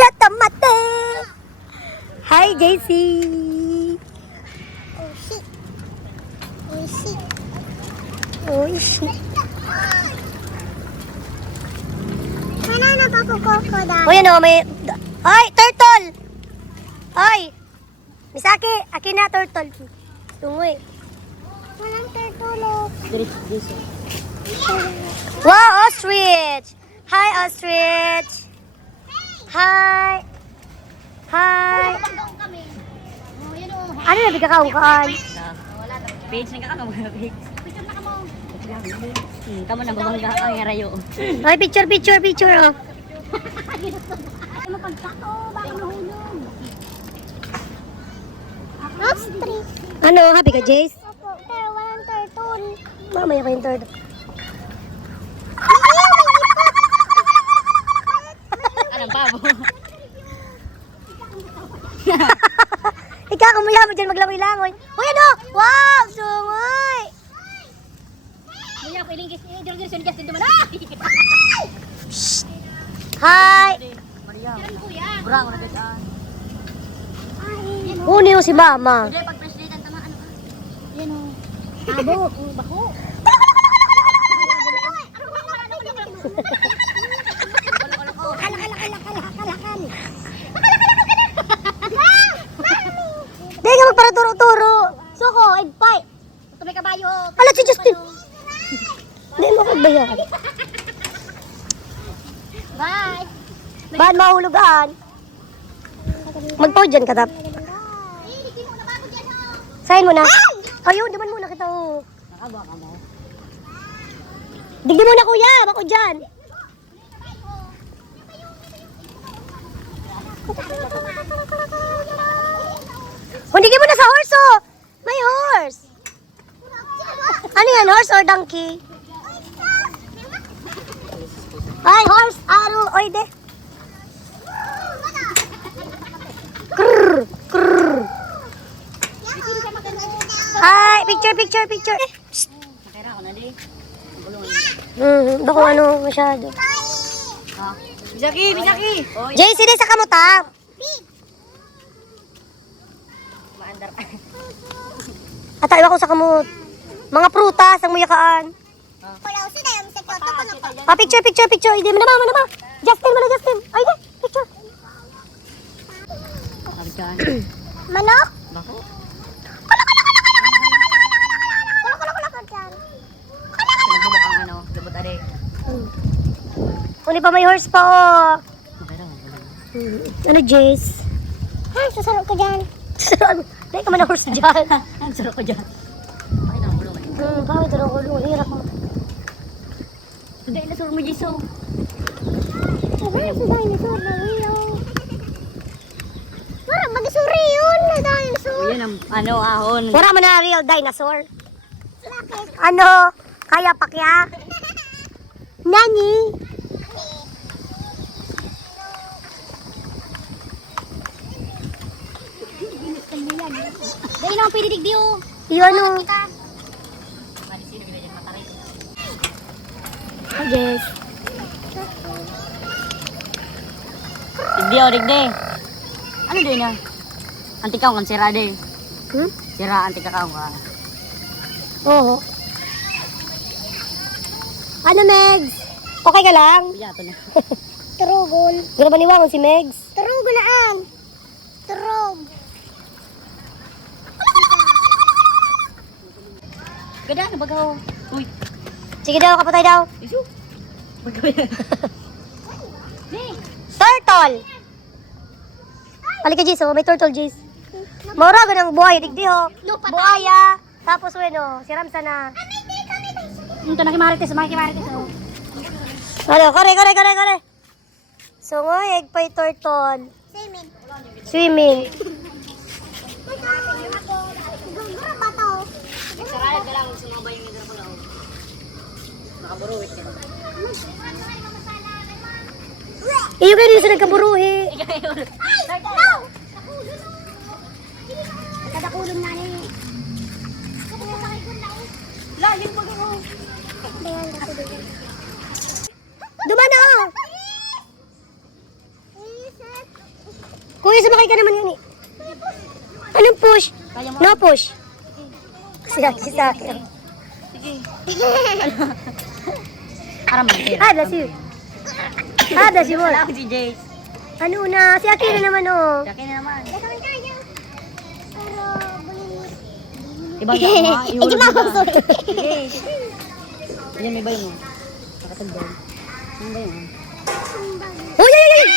Chatamate! Hi, JC! Oh shit. Oh shit. Oh, shit. Sana napapukoko dahil. O, yan o, may... Ay, turtle! Ay! Misaki, akin na, turtle. Tungoy. Walang tertulo. Wow, ostrich! Hi, ostrich! Hi! Hi! Ano na bigkakaukaan? Page na ka mo page. Kamu na babangga ang rayo. Ay, picture, oh. Ostrich. Ano, happy ka, Jace? Opo, pero walang turtle. Mamaya ka yung turtle. Anong pabo? Ikaw, kumuya mo dyan maglangoy-langoy. Uy, ano? Wow, sungoy! Kuya, pwedeng guys, direct-direct guys din Hi! Maria. Brang na dyan. Uni yung si mama. Pwede pag president tama ano ka? Yan o. Abo, bako. Dahil ka magparaturo-turo. Suko, egg pie. Ito may kabayo. Ala, si Justin. Hindi mo kagbayan. Bye. Bahan mahulugan. Magpaw dyan, katap. Sahin mo na. Ayun, daman muna kita. Oh. Nakabuha ka mo. Digdi mo na, kuya. Bako dyan. Hundigin mo na sa horse, oh. May horse. Ano yan, horse or donkey? Ay, horse, arrow, oy, de. Krrr, krrr. Ay, picture. Eh, psst. Nakira ko na di. Bako ano masyado. Ha? Bisaki. Oy. JC, di sa kamuta. Maandar. At iwa ko sa kamut. Mga prutas ang muyakaan. Wala si tayo sa kyoto ko na. Ah, picture. Hindi mo na. Justin. Ay, di, picture. Sabi ka. Manok? Bako. Kulak dyan. Nagbubuka ang ano. Gabot ade. Kung di pa may horse pa, oh. Nakira ko. Ano, Jace? Ha, susunod ko dyan. Dahil ka man ang horse dyan. Ang sarap ko dyan. Bakit nakabulo ka? Bakit ito ang kulong? Hirap mo. Hindi, nasuro mo Jiso. Wala si dinosaur na willow. Wala, mag-isuri yun na dinosaur. Yan ang ano ahon. Wala man na real dinosaur. Bakit? Ano? Kaya pakya? Nani? Dahil lang pwede digdiyo. Yung ano? Hi, Jess. Digdi. Ano din na? Antikaw kan sira de. Sira antikaw ka. Oo. Ano, Megs? Okay ka lang? Biyato na. Turugon. Gano'n ba niwangon si Megs? Turugon na ang. Turog. Gada na bagaw. Uy. Sige daw, kapatay daw. Isu. Bagaw yan. Turtle! Halika, Jis, oh. May turtle, Jis. Maura, ganang buhay. Digdi, oh. Buhaya. Tapos, bueno, si Ramsa na. Ito na kimarites, makikimarites. Ano, kare. So, egg pie turtle. Semen. Swimming. Gugura ba to? Saralat ka lang, sumabay yung nidra ko na. Nakaburuwit ka. Iyo kayo din sa nagkaburuhi. Ay! No! Kadakulong na ni. Lalim mo ko. Dumana, oh. Reset. Okay ka naman yun eh. Anong push? Kaya mo. No push. Si Saki. Sige. Para mag-tira. Ah, bless you. Ah, bless you more. Wala ako si Jace. Ano na? Si Aki na naman oh. Jackie na naman. Pero, Ibang mo ha. Ihulog mo na. sorry. Sige, sige. Ayan, may bayo mo. Nakatagdan. Ano ba yun? Uy, uy, uy!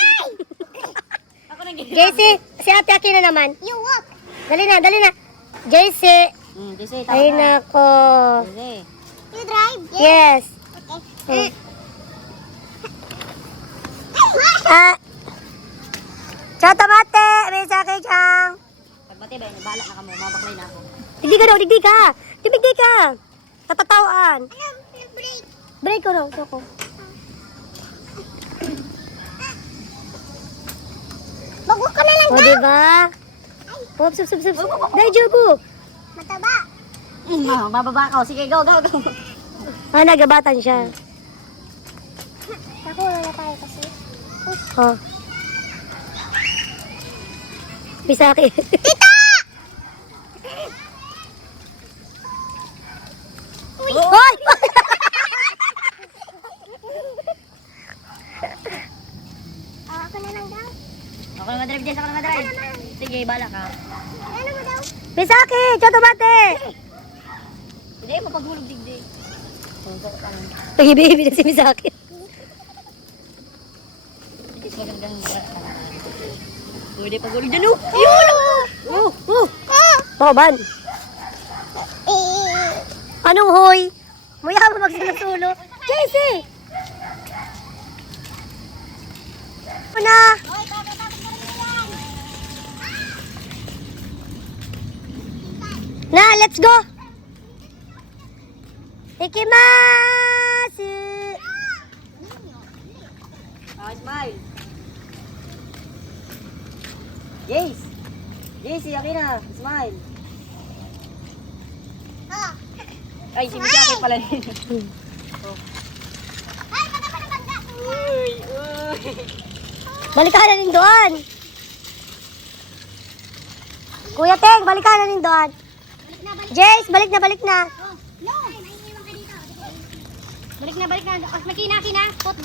Ako nang gigil. JC, si Ate Aki na naman. You walk. Dali na, dali na. JC. Jesse, tama Ay ka. nako. Jesse. You drive. Yes. Okay. Ah. Choto mate, may Saki chang. Pagbati ba yun? Bahala na kamo. Mabaklay na ako. Digdi ka daw, digdi ka. Digdi ka. Tatatawaan. Break. Break ko daw, ko. Bago ka na lang O, diba? Hop, sup. Dai, Jobu. Mataba. Bababa ka. Sige, go. Ah, nagabatan siya. Ako na tayo kasi. Oh. Bisaki. Hoy! Ako na lang daw. Ako na madrive, Jess. Ako na madrive. Sige, bahala ka. Ano mo daw? Bisaki, choto mate. Hindi, mapaghulog digdi. Pag-ibi-ibi na si Misaki. Jess, magandang. Pwede paghulog dyan, oh. Yun! Toban. Anong hoy? Muya mo magsulo-sulo. JC! Una! Na, let's go! Ikimasu! Smile. Jace. Jace, akin na. Smile. Ay, si Misaki pala din. Uy. Balik ka na rin doon. Kuya Teng, balik ka na rin doon. Jace, balik na. No. Balik na. Makina. Pot.